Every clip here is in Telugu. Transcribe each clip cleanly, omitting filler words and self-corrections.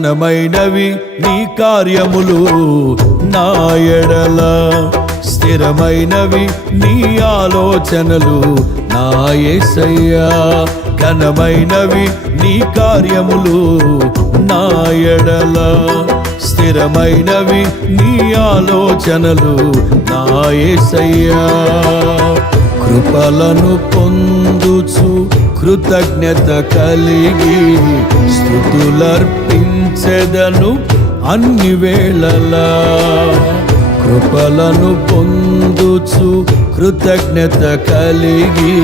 ఘనమైనవి నీ కార్యములు నా ఎడల, స్థిరమైనవి నీ ఆలోచనలు నా యేసయ్యా. ఘనమైనవి నీ కార్యములు నా ఎడల, స్థిరమైనవి నీ ఆలోచనలు నా యేసయ్యా. కృపలను పొందుచు కృతజ్ఞత కలిగి స్తుతులర్పించెదను అన్ని వేళలా. కృపలను పొందుచు కృతజ్ఞత కలిగి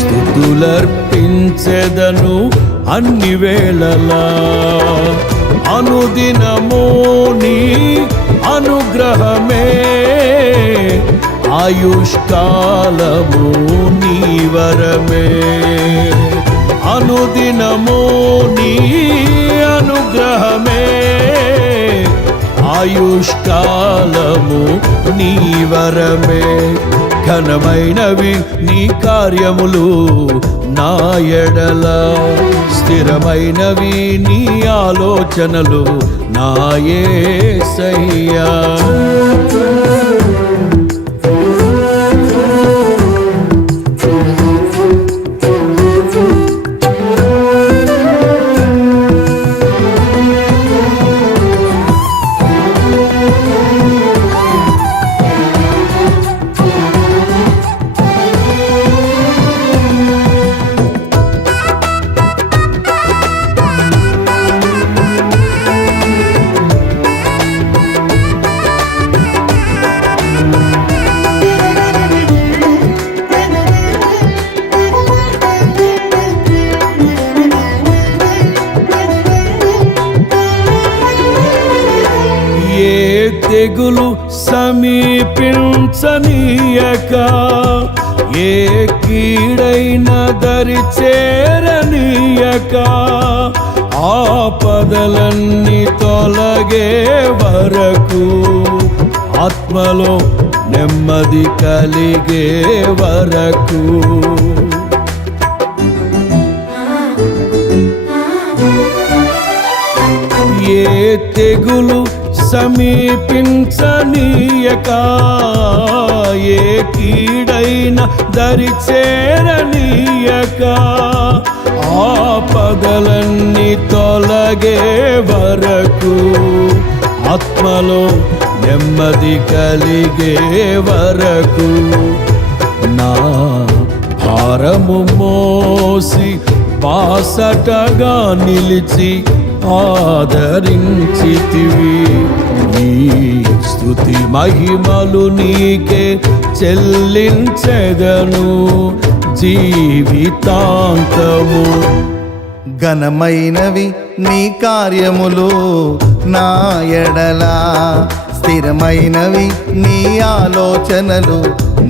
స్తుతులర్పించెదను అన్ని వేళలా. అనుదినము నీ అనుగ్రహమే, ఆయుష్కాలము నీ వరమే. అనుదినము నీ అనుగ్రహమే, ఆయుష్కాలము నీ వరమే. ఘనమైనవి నీ కార్యములు నా ఎడల, స్థిరమైనవి నీ ఆలోచనలు నా యేసయ్యా. తెగులు సమీపించనీయక, ఏ కీడైన దరి చేరనీయక, ఆపదలన్నీ తొలగే వరకు, ఆత్మలో నెమ్మది కలిగే వరకు. ఏ తెగులు సమీపించనీయక, ఏ కీడైన దరి చేరనీయక, ఆపదలన్నీ తొలగే వరకు, ఆత్మలో నెమ్మది కలిగే వరకు. నా భారము మోసి బాసటగా నిలిచి ఆదరించితివి. నీ స్తుతి మహిమలు నీకే చెల్లించెదను జీవితాంతము. ఘనమైనవి నీ కార్యములు నా ఎడల, స్థిరమైనవి నీ ఆలోచనలు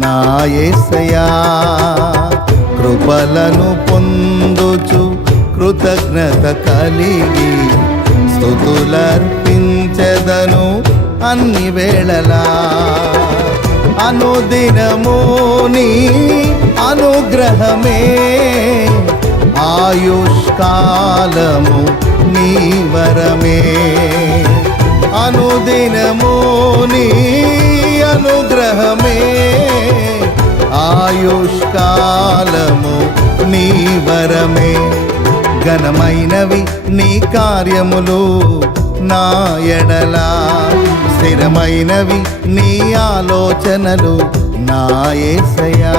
నా యేసయ్యా. కృపలను పొందుచు కృతజ్ఞత కలిగి స్తుతులర్పించెదను అన్ని వేళలా. అనుదినము నీ అనుగ్రహమే, ఆయుష్కాలము నీ వరమే. అనుదినము నీ అనుగ్రహమే, ఆయుష్కాలము నీ వరమే. ఘనమైనవి నీ కార్యములు నా ఎడల, స్థిరమైనవి నీ ఆలోచనలు నా యేసయ్యా.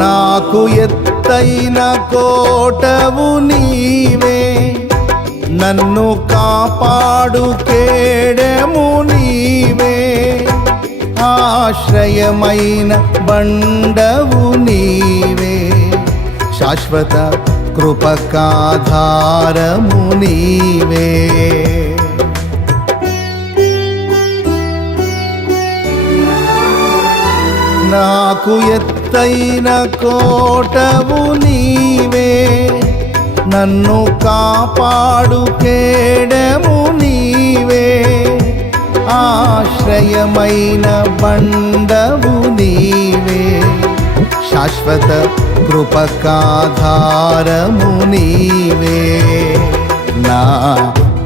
నాకు ఎత్తైన కోటవు నీవే, నన్ను కాపాడు కేడెము నీవే, ఆశ్రయమైన బండవు నీవే, శాశ్వత కృపకాధారము నీవే. నాకు ఎత్తైన కోటవు నీవే, నన్ను కాపాడు కేడెము నీవే, ఆశ్రయమైన బండవు నీవే, శాశ్వత కృపకాధారము నీవే. నా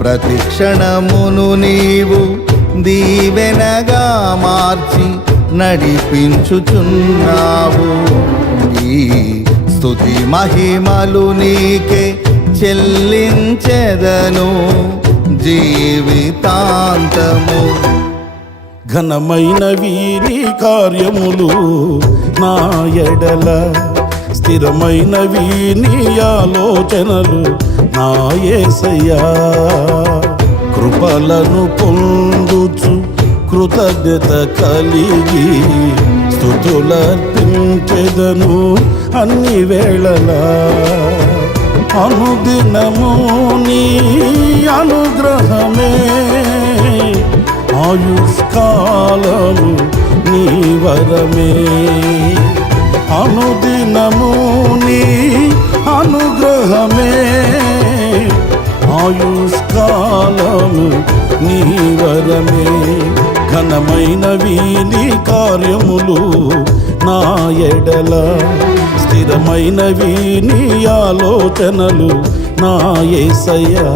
ప్రతిక్షణమును నీవు దీవెనగా మార్చి నడిపించుచున్నావు. ఈ స్తుతి మహిమలు నీకే చెల్లించెదను జీవితాంతము. ఘనమైనవి నీ కార్యములు నా ఎడల, స్థిరమైనవి నీ ఆలోచనలు నా యేసయ్యా. కృపలను పొందుచు కృతజ్ఞత కలిగి స్తుతులర్పించెదను అన్ని వేళలా. అనుదినము నీ అనుగ్రహమే, ఆయుష్కాలము నీ వరమే. అనుదినము నీ అనుగ్రహమే, ఆయుష్కాలము నీ వరమే. ఘనమైనవి నీ కార్యములు నా ఎడల, స్థిరమైనవి నీ ఆలోచనలు నా యేసయ్యా.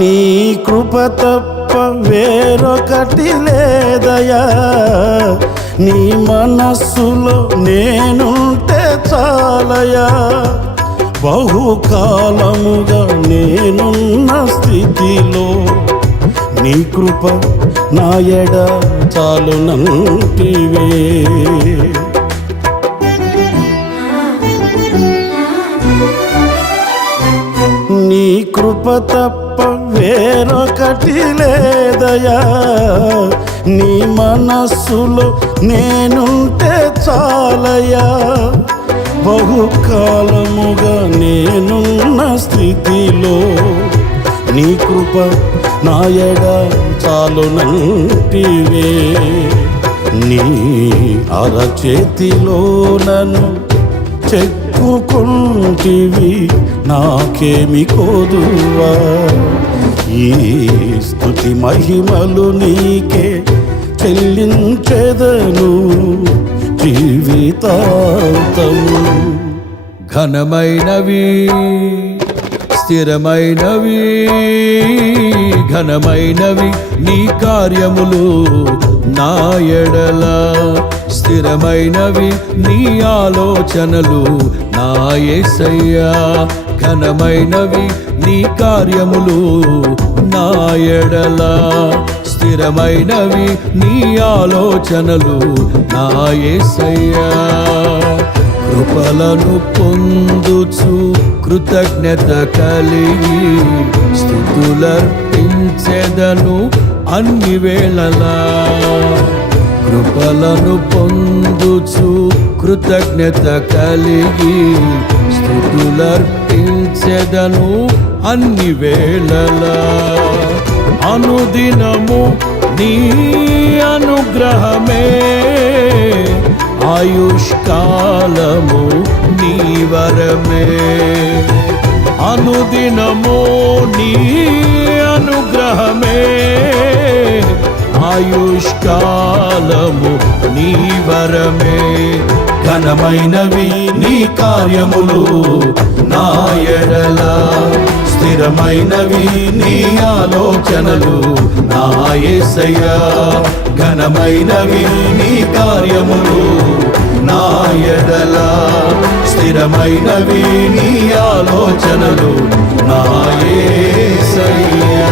నీ కృప తప్ప వేరొకటి లేదయా, నీ మనస్సులో నేనుంటే చాలయా. బహుకాలముగా నేనున్న స్థితిలో నీ కృప నా ఎడ చాలునంటివే. నీ కృప తప్ప వేరొకటి లేదయా, నీ మనస్సులో నేనుంటే చాలయా. బహుకాలముగా నేనున్న స్థితిలో నీ కృప నా ఎడ చాలునంటివే. నీ అరచేతిలో నన్ను చెక్కుకుంటివి, నాకేమి కోదువా. ఈ స్తుతి మహిమలు నీకే చెల్లించెదను జీవితాంతము. ఘనమైనవి స్థిరమైనవి, ఘనమైనవి నీ కార్యములు నా ఎడల, స్థిరమైనవి నీ ఆలోచనలు నా యేసయ్యా. ఘనమైనవి నీ కార్యములు నా ఎడల, స్థిరమైనవి నీ ఆలోచనలు నా యేసయ్యా. కృపలను పొందుచు కృతజ్ఞత కలిగి స్తుతులర్పించెదను అన్ని వేళలా. కృపలను పొందుచు కృతజ్ఞత కలిగి స్తుతులర్పించెదను అన్ని వేళలా. అనుదినము నీ అనుగ్రహమే, ఆయుష్కాలము నీ వరమే. అనుదినము నీ అనుగ్రహమే, అనుగ్రహమే ఆయుష్కాలము నీ వరమే. ఘనమైనవి నీ కార్యములు నా ఎడల, స్థిరమైనవి నీ ఆలోచనలు నా యేసయ్యా. ఘనమైనవి నీ కార్యములు నా ఎడల, స్థిరమైనవి నీ ఆలోచనలు నా యేసయ్యా.